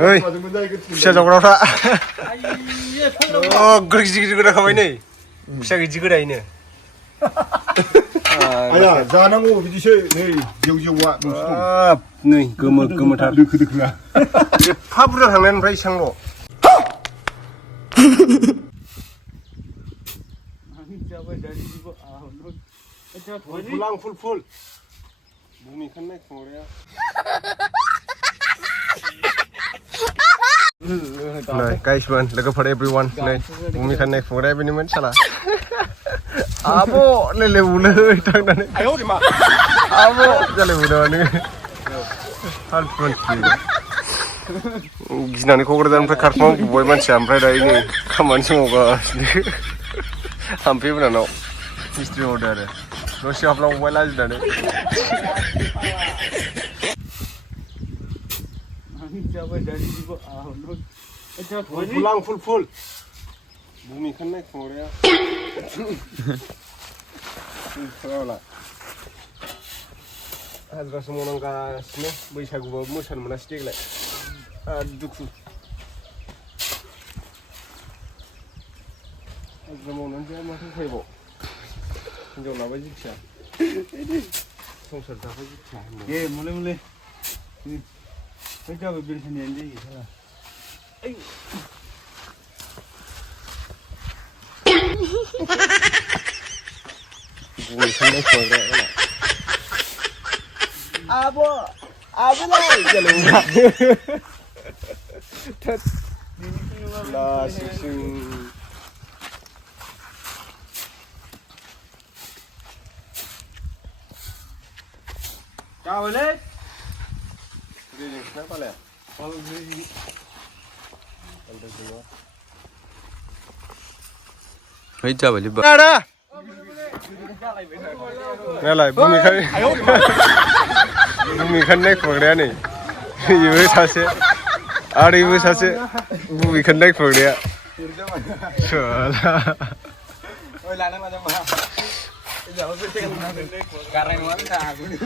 ओइ फिसा जावग्राफ्रा गिदिर गिदिर गोदाखाबाय नै फिसा गिदिर गोदायनो आया जानांगौ बिदिसो नै जेव जेवआ नै गोमो गोमोथार दोखो दोखोआ एफा बुरजा थांनाय ओमफ्राय इसांल' फुलां फुल बुमि खाननाय खंग्राया नै गाइसमोन लोगोफोर एभ्रिवान नै बुमि खाननाय खंग्राया बेनोमोन साला आब' लेलेबुलै थांनानै आब' जालेबुदानो हाल्फमोन गिनानै क'क्राझारनिफ्राय खारखुमाव गबाय मानसिया ओमफ्राय दायो नै खामानि मावगासिनो हाम्फे मोनानाव मिस्ट्रि मावदो आरो दसे हाबलांबाय लाजिनानै फुलां फुल बुमि खाननाय खंग्राया हाजिरासो मावनांगासिनो बैसागुबाबो मोसानो मोनासै देग्लाय दुखु हाजिरा मावनानै जाया माथो उफायबाव हिनजाव लाबाय जिथिया संसार जाबाय जिथिया ए मुले मुले जाबाय बेलसानियानो जायो साला बुमि खाननाय खंग्राया आब'लाय जालेबुदा लासिं जाबायलै दैजोंसोना बालाया है जाबायलै आदा नालाय बुमि खाननाय खंग्राया नै इबो सासे आरो इबो सासे बुमि खाननाय खंग्राया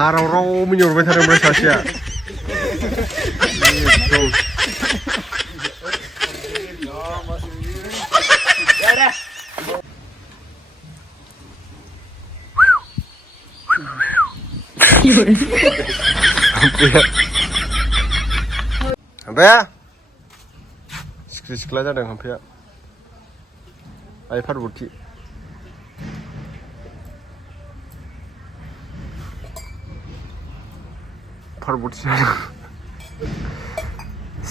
हाराव राव मिनिहरबाय थादों ओमफ्राय सासेया हाम्फाया सिख्रि सिख्ला जादों हाम्फाया आइ पार्बती जादों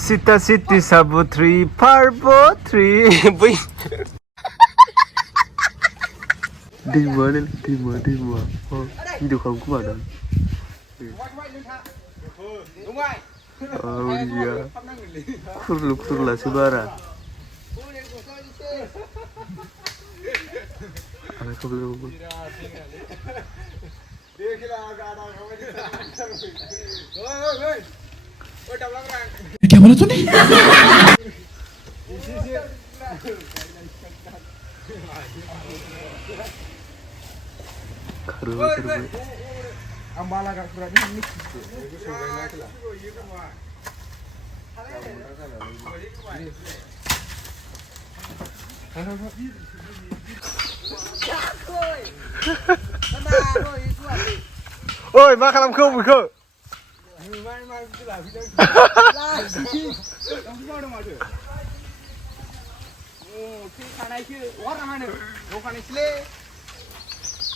सीता सीति साबुथ्रि पार्बती बै दैमा video खालामखोमादों iya kurlu sebara ada kabel क्या बोला तूने Ambala gak kurangnya ini. Oi, मा खालामखो बेखौ?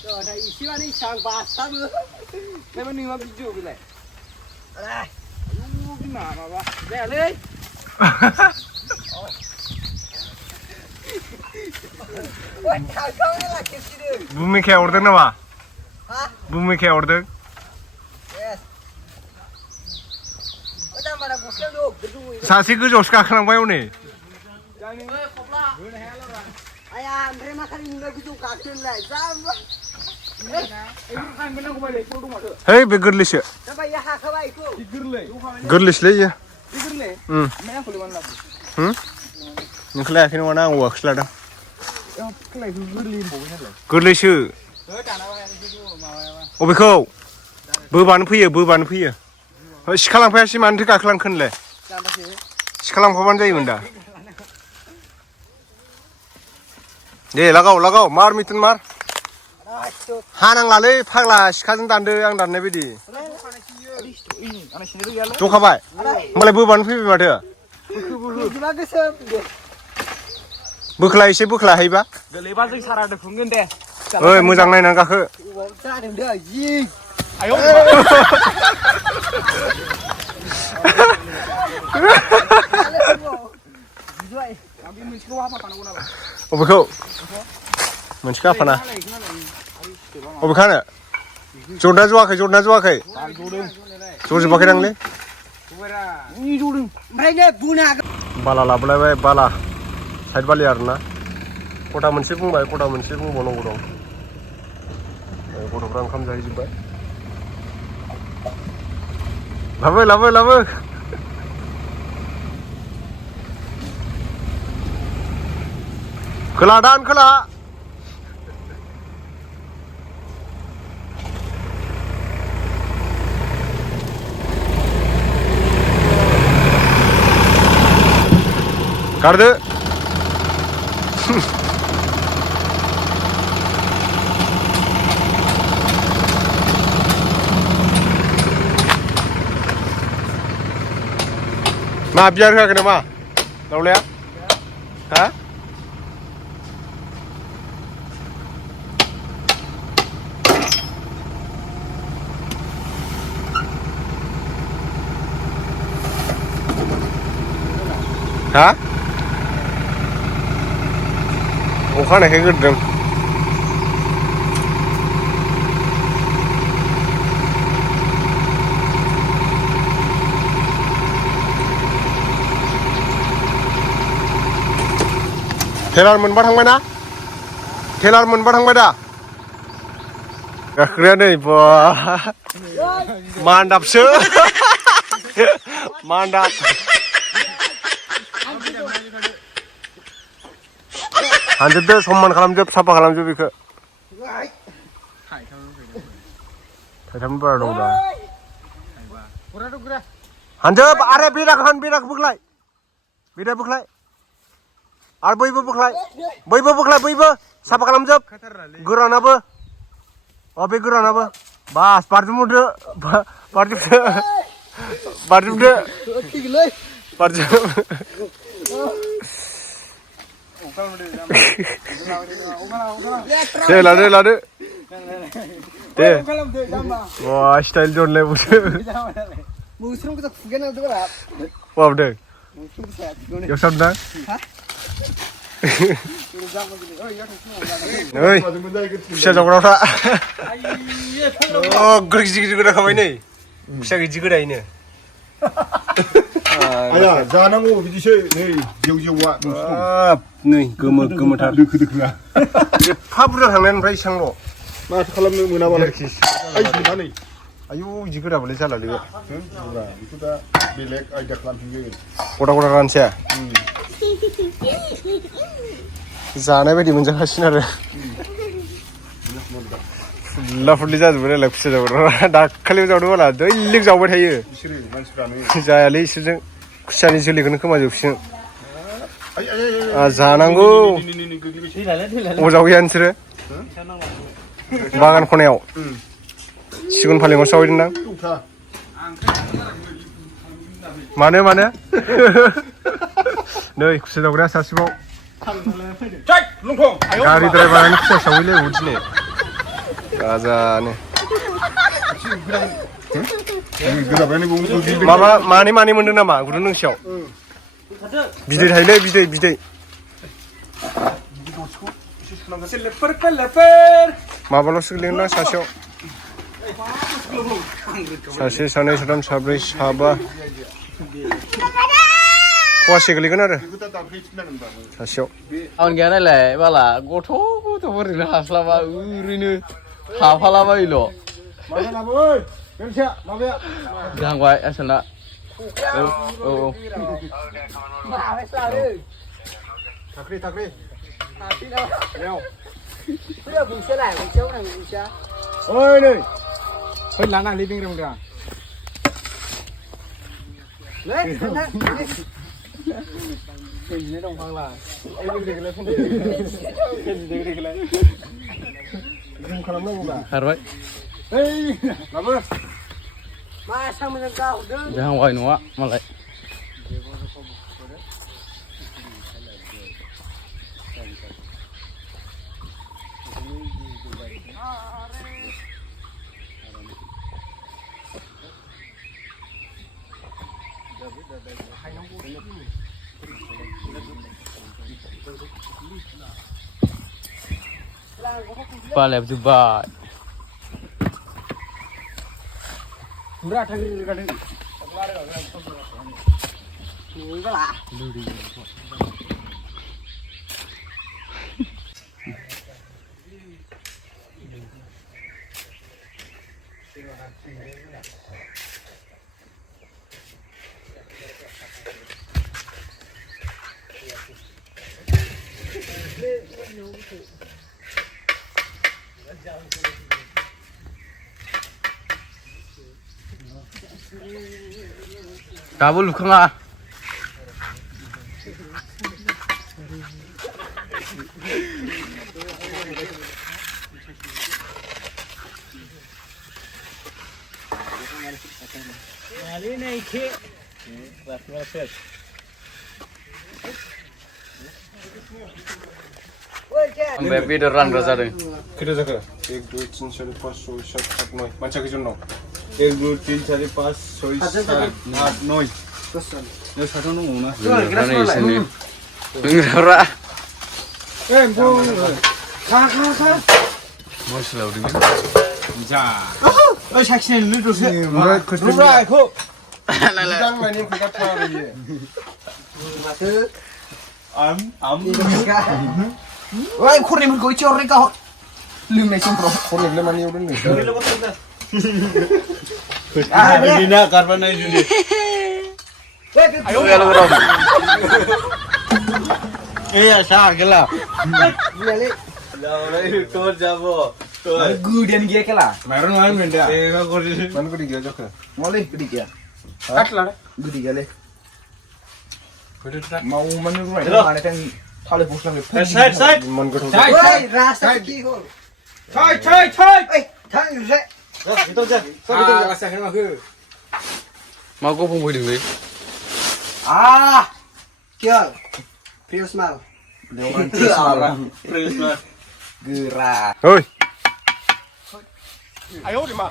이시간이 장 봤다고. 내가 니가 비디오 그래. 아, 여기 나와봐. 내가 래. बुमि खाया हरदों नामा? बुमि खाया हरदों? सासे गोजौआवसो गाखोलांबाय हनै आया ओमफ्राय मा खालि नोंलाय गोजौ गाखोनोलाय जाम्बा है बे गोरलैसो गोरलैसोलै इयो नोंखौ लायाखै नङाना आं औवाखौसो लादों गोरलैसो अबेखौ बोबानो फैयो सिखा लांफायासै मानोथो गाखोलांखो नोंलाय सिखालांफाबानो जायोमोन दा दे लागाव मार मिथुन मार हानांलालै फाग्ला सिखाजों दानदो आं दाननाय बायदि जखाबाय होमबालाय बोबानो फैबाय माथो बोख्ला एसे बोख्ला हायोबा गोलैबा जों सारादो खुंगोन दे ओइ मोजां नायनानै गाखो आयौ अबेखौ मोनसेखौ हाफाना अबेखानो जरना जवाखै जजोबाखै दांलै बाला लाबोलायबाय बाला साइड बालि आरोना खथा मोनसे बुंबाय खथा मोनसे बुंबावनांगौ दं गथ'फ्रा ओंखाम जाहैजोब्बाय लाबो खोला दान खोला गारदो मा बियार होआखै नामा दावलाया हा हा अखा हानायखाय गोदों टेलार मोनबा थांबाय दा गाखोग्राया नै बा मान्दाबसो मान्दाब हानजोबदो समान खालामजोब साफा खालामजोब बेखौ थाइथामनि बारा दं दा हानजोब आरो बेराखौ बोख्लाय आरो बैबो बोख्लाय साफा खालामजोब गोरानाबो बे गोरानाबो बास बारजुमदो दे लादो दे वा स्टाइल जनलाय माबदों एवसाबना ओइ फिसा जावग्राफ्रा गिदिर गोदाखाबाय नै फिसा गिदिर गोदायनो आया जानांगौ बिदिसो नै जेवआ नै गोमोथार दोखोआ एफा बुरजा थांनाय ओमफ्राय इसांल' माथो खालामनो मोनाबालाय नै आयु बिदि गोदाबालाय जाला बेखौ दा बेलेग आयदा खालामफिनगोन गथा रानसै जानाय बायदि मोनजाखासिन आरो फुरलि जाजोबबाय नालाय खुसिया जावग्रा दाखालिबो जावदों बाला दैलिग जावबाय थायो जायालै इसोरजों खुसियानि जोलैखौनो खोमाजोबसिगोन जानांगौ अजावैया नोंसोरो बागान खनायाव सिगुन फालेङाव सावहैदोंदां मानो नै खुसिया जावग्राया सासेबाव गारि ड्राइभारानो खुसिया सावहैलायबावो दिनै गाजानो माबा मानै मोनदों नामा गुदुं नोंसियाव बिदै थायोलै बिदै माबाल'सो गोलैगोनदां सासेयाव सासे सानै साथाम साब्रै साबा फवासे गोलैगोन आरो सासेयाव आं गैया नालाय बाला गथ'फोरनो हास्लाबा ओरैनो थाफालाबायोल' जाहांबाय आसोलना औ थाख्रि ओइ नै फै लाना लिभिं रुम दा फैनो दंफां ला ओइ लोगोलाय फैनो लोगोलाय जों खालामनांगौला खारबाय ओइ लाबो मा सां मोजां गाहरदों जाहांबाय न'आ मालाय बालायाबो जोब्बाय बुरा थांगोन गाथों दाबो लुखाङा ओमफ्राय बेदर रानग्रा जादों खैथा जाखो 1 2 3 4 5 6 7 8 9 मानसिया खैजन दं 1 2 3 4 5 6 7 8 9 10 साथाम दंबावोना लोंग्राफ्रा ए एम्फौ खा मस्ला उदों जा ओइ साखिनाय नुनो दसे ओमफ्राय खोस्टोब्रा इखौ सिगां माने फैगा थाबायो माथो आम ओइ खरनिफोरखौ इसे हरनाय गाहर लोंनाय समफ्राव खरनिखौलाय माने एवदों नोंसोर बिदिना गारबानाय जुदि ayo ya lo rom iya sah gila Lele lawan itu jabo gudian dia kala maron main benda man ko diga jaka boleh gudi dia atla gudi dia le ko mau menurut mana kan thale puslang side man ko Woi, rasa ki ho. choi Eh, thang you say. itu aja itu aja kan aku mau kau pun boleh deh Ah. Kial. Feel smell. Dewan smell. Gerak. oi ayo di ma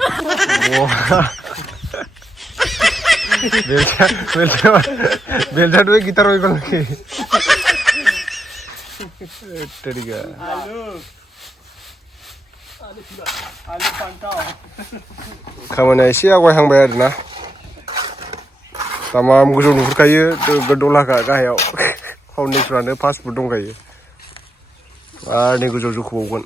belta dua gitar oi kon lagi teriga alu pantau खामानिया एसे आवगायहांबाय आरोना तामाम गोजौ नुहुरखायो गोदौलाखा गाहायाव फाउन्डेसनानो 5 foot दंखायो आरो नै गोजौ जौखोबावगोन